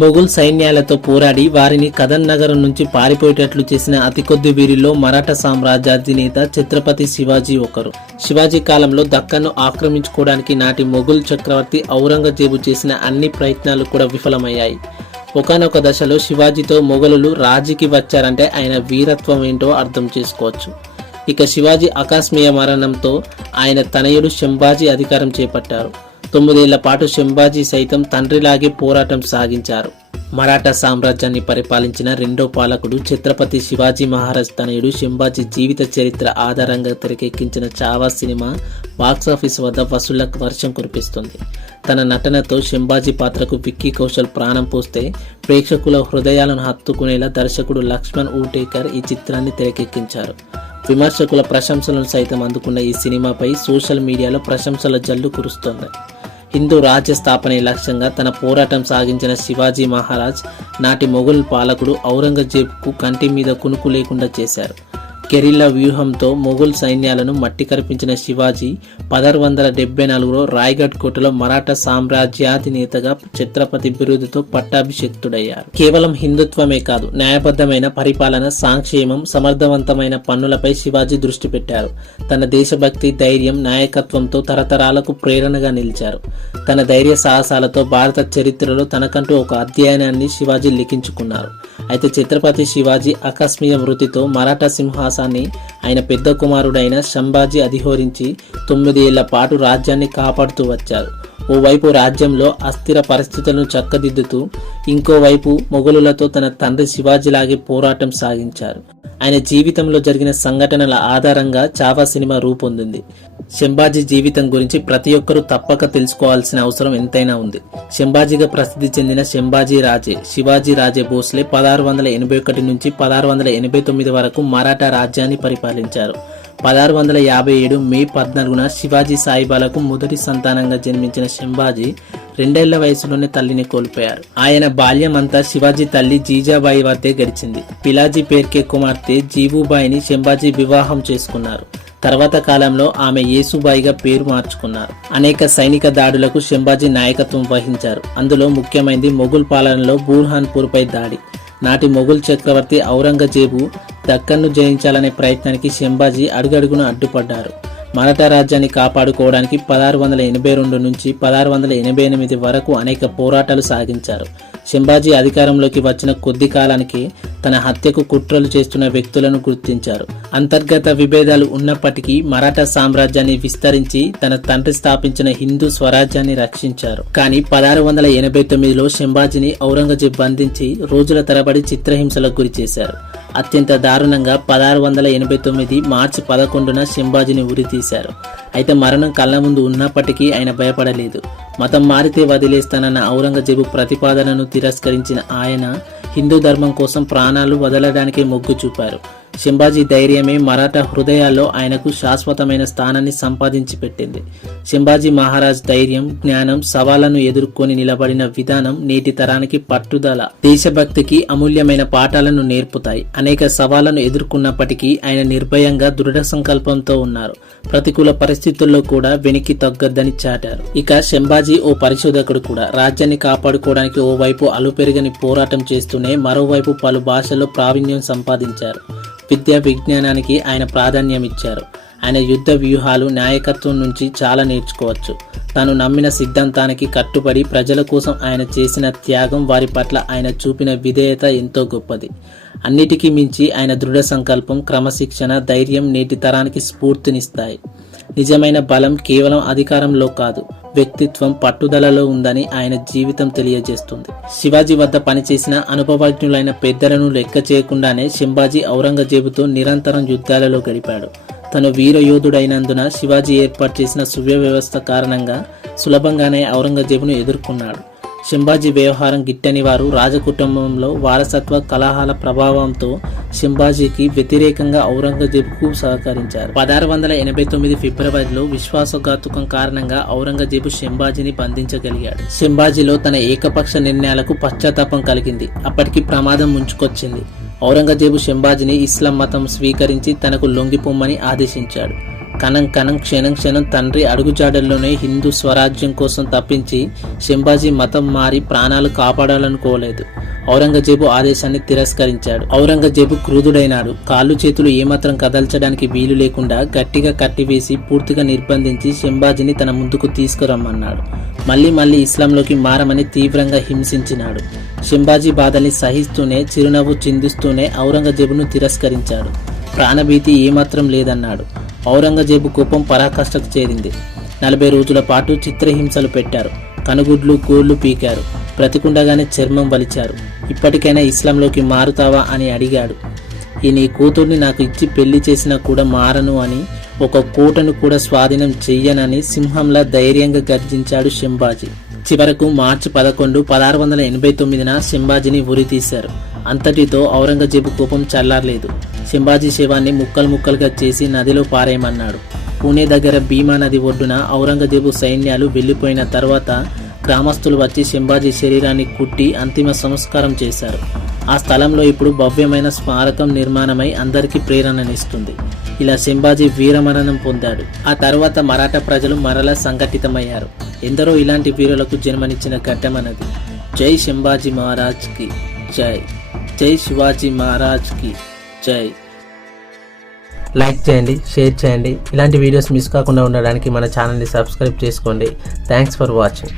మొఘల్ సైన్యాలతో పోరాడి వారిని కదన్ నగరం నుంచి పారిపోయేటట్లు చేసిన అతి కొద్ది వీరిలో మరాఠా సామ్రాజ్యాధినేత ఛత్రపతి శివాజీ ఒకరు. శివాజీ కాలంలో దక్కన్ను ఆక్రమించుకోవడానికి నాటి మొఘల్ చక్రవర్తి ఔరంగజేబు చేసిన అన్ని ప్రయత్నాలు కూడా విఫలమయ్యాయి. ఒకానొక దశలో శివాజీతో మొఘలులు రాజీకి వచ్చారంటే ఆయన వీరత్వం ఏంటో అర్థం చేసుకోవచ్చు. ఇక శివాజీ ఆకస్మిక మరణంతో ఆయన తనయుడు శంభాజీ అధికారం చేపట్టారు. 9 ఏళ్ల పాటు శంభాజీ సైతం తండ్రిలాగే పోరాటం సాగించారు. మరాఠా సామ్రాజ్యాన్ని పరిపాలించిన రెండో పాలకుడు ఛత్రపతి శివాజీ మహారాజ్ తనయుడు శంభాజీ జీవిత చరిత్ర ఆధారంగా తెరకెక్కించిన చావా సినిమా బాక్సాఫీస్ వద్ద వసూళ్లకు వర్షం కురిపిస్తుంది. తన నటనతో శంభాజీ పాత్రకు విక్కీ కౌశల్ ప్రాణం పోస్తే ప్రేక్షకుల హృదయాలను హత్తుకునేలా దర్శకుడు లక్ష్మణ్ ఊటేకర్ ఈ చిత్రాన్ని తెరకెక్కించారు. విమర్శకుల ప్రశంసలను సైతం అందుకున్న ఈ సినిమాపై సోషల్ మీడియాలో ప్రశంసల జల్లు కురుస్తోంది. హిందూ రాజ్య స్థాపనే లక్ష్యంగా తన పోరాటం సాగించిన శివాజీ మహారాజ్ నాటి మొఘల్ పాలకుడు ఔరంగజేబుకు కంటి మీద కునుకు లేకుండా చేశారు. గెరిల్లా వ్యూహంతో మొఘల్ సైన్యాలను మట్టి కరిపించిన శివాజీ 1674లో రాయ్గఢ్ కోటలో మరాఠా సామ్రాజ్యాధినేతగా ఛత్రపతి బిరుదుతో పట్టాభిషిక్తుడయ్యారు. కేవలం హిందుత్వమే కాదు, న్యాయబద్ధమైన పరిపాలన, సంక్షేమం, సమర్థవంతమైన పన్నులపై శివాజీ దృష్టి పెట్టారు. తన దేశభక్తి, ధైర్యం, నాయకత్వంతో తరతరాలకు ప్రేరణగా నిలిచారు. తన ధైర్య సాహసాలతో భారత చరిత్రలో తనకంటూ ఒక అధ్యాయాన్ని శివాజీ లిఖించుకున్నారు. అయితే ఛత్రపతి శివాజీ ఆకస్మిక మృతితో మరాఠా సింహాసాన్ని ఆయన పెద్ద కుమారుడైన శంభాజీ అధిరోహించి 9 ఏళ్ల పాటు రాజ్యాన్ని కాపాడుతూ వచ్చారు. ఓవైపు రాజ్యంలో అస్థిర పరిస్థితులను చక్కదిద్దుతూ, ఇంకోవైపు మొఘలులతో తన తండ్రి శివాజీలాగే పోరాటం సాగించారు. ఆయన జీవితంలో జరిగిన సంఘటనల ఆధారంగా చావా సినిమా రూపొందింది. శంభాజీ జీవితం గురించి ప్రతి ఒక్కరూ తప్పక తెలుసుకోవాల్సిన అవసరం ఎంతైనా ఉంది. శంభాజీగా ప్రసిద్ధి చెందిన శంభాజీ రాజే, శివాజీ రాజే భోస్లే 1681 నుంచి 1689 వరకు మరాఠా రాజ్యాన్ని పరిపాలించారు. 1657 మే 14న శివాజీ సాయిబాలకు మొదటి సంతానంగా జన్మించిన శంభాజీ 2 ఏళ్ల వయసులోనే తల్లిని కోల్పోయారు. ఆయన బాల్యం అంతా శివాజీ తల్లి జీజాబాయి వద్దే గడిచింది. పిలాజీ పేర్కే కుమార్తె జీవుబాయిని శంభాజీ వివాహం చేసుకున్నారు. తర్వాత కాలంలో ఆమె యేసుబాయిగా పేరు మార్చుకున్నారు. అనేక సైనిక దాడులకు శంభాజీ నాయకత్వం వహించారు. అందులో ముఖ్యమైనది మొఘల్ పాలనలో బూర్హాన్పూర్పై దాడి. నాటి మొఘల్ చక్రవర్తి ఔరంగజేబు దక్కన్ను జయించాలనే ప్రయత్నానికి శంభాజీ అడుగడుగున అడ్డుపడ్డారు. మరాఠా రాజ్యాన్ని కాపాడుకోవడానికి 1682 నుంచి 1688 వరకు అనేక పోరాటాలు సాగించారు. శంభాజీ అధికారంలోకి వచ్చిన కొద్ది కాలానికి తన హత్యకు కుట్రలు చేస్తున్న వ్యక్తులను గుర్తించారు. అంతర్గత విభేదాలు ఉన్నప్పటికీ మరాఠా సామ్రాజ్యాన్ని విస్తరించి తన తండ్రి స్థాపించిన హిందూ స్వరాజ్యాన్ని రక్షించారు. కానీ 1689లో శంభాజీని ఔరంగజేబ్ బంధించి రోజుల తరబడి చిత్రహింసలకు గురి చేశారు. అత్యంత దారుణంగా 1689 మార్చి 11న శంభాజీని ఉరితీశారు. అయితే మరణం కళ్ళ ముందు ఉన్నప్పటికీ ఆయన భయపడలేదు. మతం మారితే వదిలేస్తానన్న ఔరంగజేబు ప్రతిపాదనను తిరస్కరించిన ఆయన హిందూ ధర్మం కోసం ప్రాణాలు వదలడానికే మొగ్గు చూపారు. శంభాజీ ధైర్యమే మరాఠా హృదయాల్లో ఆయనకు శాశ్వతమైన స్థానాన్ని సంపాదించి పెట్టింది. శంభాజీ మహారాజ్ ధైర్యం, జ్ఞానం, సవాళ్లను ఎదుర్కొని నిలబడిన విధానం నేటి తరానికి పట్టుదల, దేశభక్తికి అమూల్యమైన పాఠాలను నేర్పుతాయి. అనేక సవాళ్లను ఎదుర్కొన్నప్పటికీ ఆయన నిర్భయంగా దృఢ సంకల్పంతో ఉన్నారు. ప్రతికూల పరిస్థితుల్లో కూడా వెనక్కి తగ్గొద్దని చాటారు. ఇక శంభాజీ ఓ పరిశోధకుడు కూడా. రాజ్యాన్ని కాపాడుకోవడానికి ఓవైపు అలుపెరగని పోరాటం చేస్తూనే మరోవైపు పలు భాషల్లో ప్రావీణ్యం సంపాదించారు. విద్యా విజ్ఞానానికి ఆయన ప్రాధాన్యం ఇచ్చారు. ఆయన యుద్ధ వ్యూహాలు, నాయకత్వం నుంచి చాలా నేర్చుకోవచ్చు. తాను నమ్మిన సిద్ధాంతానికి కట్టుబడి ప్రజల కోసం ఆయన చేసిన త్యాగం, వారి పట్ల ఆయన చూపిన విధేయత ఎంతో గొప్పది. అన్నిటికీ మించి ఆయన దృఢ సంకల్పం, క్రమశిక్షణ, ధైర్యం నేటి తరానికి స్ఫూర్తినిస్తాయి. నిజమైన బలం కేవలం అధికారంలో కాదు, వ్యక్తిత్వం, పట్టుదలలో ఉందని ఆయన జీవితం తెలియజేస్తుంది. శివాజీ వద్ద పనిచేసిన అనుభవజ్ఞులైన పెద్దలను లెక్క చేయకుండానే శంభాజీ ఔరంగజేబుతో నిరంతరం యుద్ధాలలో గడిపాడు. తను వీర యోధుడైనందున శివాజీ ఏర్పాటు చేసిన సువ్యవస్థ కారణంగా సులభంగానే ఔరంగజేబును ఎదుర్కొన్నాడు. శంభాజీ వ్యవహారం గిట్టని వారు రాజకుటుంబంలో వారసత్వ కలహాల ప్రభావంతో శంభాజీకి వ్యతిరేకంగా ఔరంగజేబుకు సహకరించారు. 1689 ఫిబ్రవరిలో విశ్వాసఘాతుకం కారణంగా ఔరంగజేబు శంభాజీని బంధించగలిగాడు. శంభాజీలో తన ఏకపక్ష నిర్ణయాలకు పశ్చాత్తాపం కలిగింది. అప్పటికి ప్రమాదం ముంచుకొచ్చింది. ఔరంగజేబు శంభాజీని ఇస్లాం మతం స్వీకరించి తనకు లొంగిపోమ్మని ఆదేశించాడు. కణం కణం క్షణం క్షణం తండ్రి అడుగుజాడల్లోనే హిందూ స్వరాజ్యం కోసం తప్పించి శంభాజీ మతం మారి ప్రాణాలు కాపాడాలనుకోలేదు. ఔరంగజేబు ఆదేశాన్ని తిరస్కరించాడు. ఔరంగజేబు క్రూధుడైనాడు. కాళ్ళు చేతులు ఏమాత్రం కదల్చడానికి వీలు లేకుండా గట్టిగా కట్టివేసి పూర్తిగా నిర్బంధించి శంభాజీని తన ముందుకు తీసుకురమ్మన్నాడు. మళ్ళీ ఇస్లాంలోకి మారమని తీవ్రంగా హింసించినాడు. శంభాజీ బాధల్ని సహిస్తూనే చిరునవ్వు చిందిస్తూనే ఔరంగజేబును తిరస్కరించాడు. ప్రాణభీతి ఏమాత్రం లేదన్నాడు. ఔరంగజేబు కోపం పరాకాష్ఠకు చేరింది. 40 రోజుల పాటు చిత్రహింసలు పెట్టారు. కనుగుడ్లు గోళ్లు పీకారు. బ్రతికుండగానే చర్మం వలిచారు. ఇప్పటికైనా ఇస్లాంలోకి మారుతావా అని అడిగాడు. ఈ నీ కూతుర్ని నాకు ఇచ్చి పెళ్లి చేసినా కూడా మారను అని, ఒక కోటను కూడా స్వాధీనం చెయ్యనని సింహంలా ధైర్యంగా గర్జించాడు శంభాజీ. చివరకు మార్చి 11, 1689 శంభాజీని ఉరితీశారు. అంతటితో ఔరంగజేబు కోపం చల్లారలేదు. శంభాజీ శవాన్ని ముక్కలు ముక్కలుగా చేసి నదిలో పారేయమన్నాడు. పూణే దగ్గర భీమా నది ఒడ్డున ఔరంగజేబు సైన్యాలు వెళ్లిపోయిన తర్వాత గ్రామస్తులు వచ్చి శంభాజీ శరీరాన్ని కుట్టి అంతిమ సంస్కారం చేశారు. ఆ స్థలంలో ఇప్పుడు భవ్యమైన స్మారకం నిర్మాణమై అందరికీ ప్రేరణనిస్తుంది. ఇలా శంభాజీ వీరమరణం పొందాడు. ఆ తర్వాత మరాఠా ప్రజలు మరలా సంఘటితమయ్యారు. ఎందరో ఇలాంటి వీరులకు జన్మనిచ్చిన ఘట్టమన్నది. జై శంభాజీ మహారాజ్ కి జై. జై శివాజీ మహారాజ్ కి జై. లైక్ చేయండి, షేర్ చేయండి. ఇలాంటి వీడియోస్ మిస్ కాకుండా ఉండడానికి మన ఛానల్ని సబ్స్క్రైబ్ చేసుకోండి. Thanks for watching.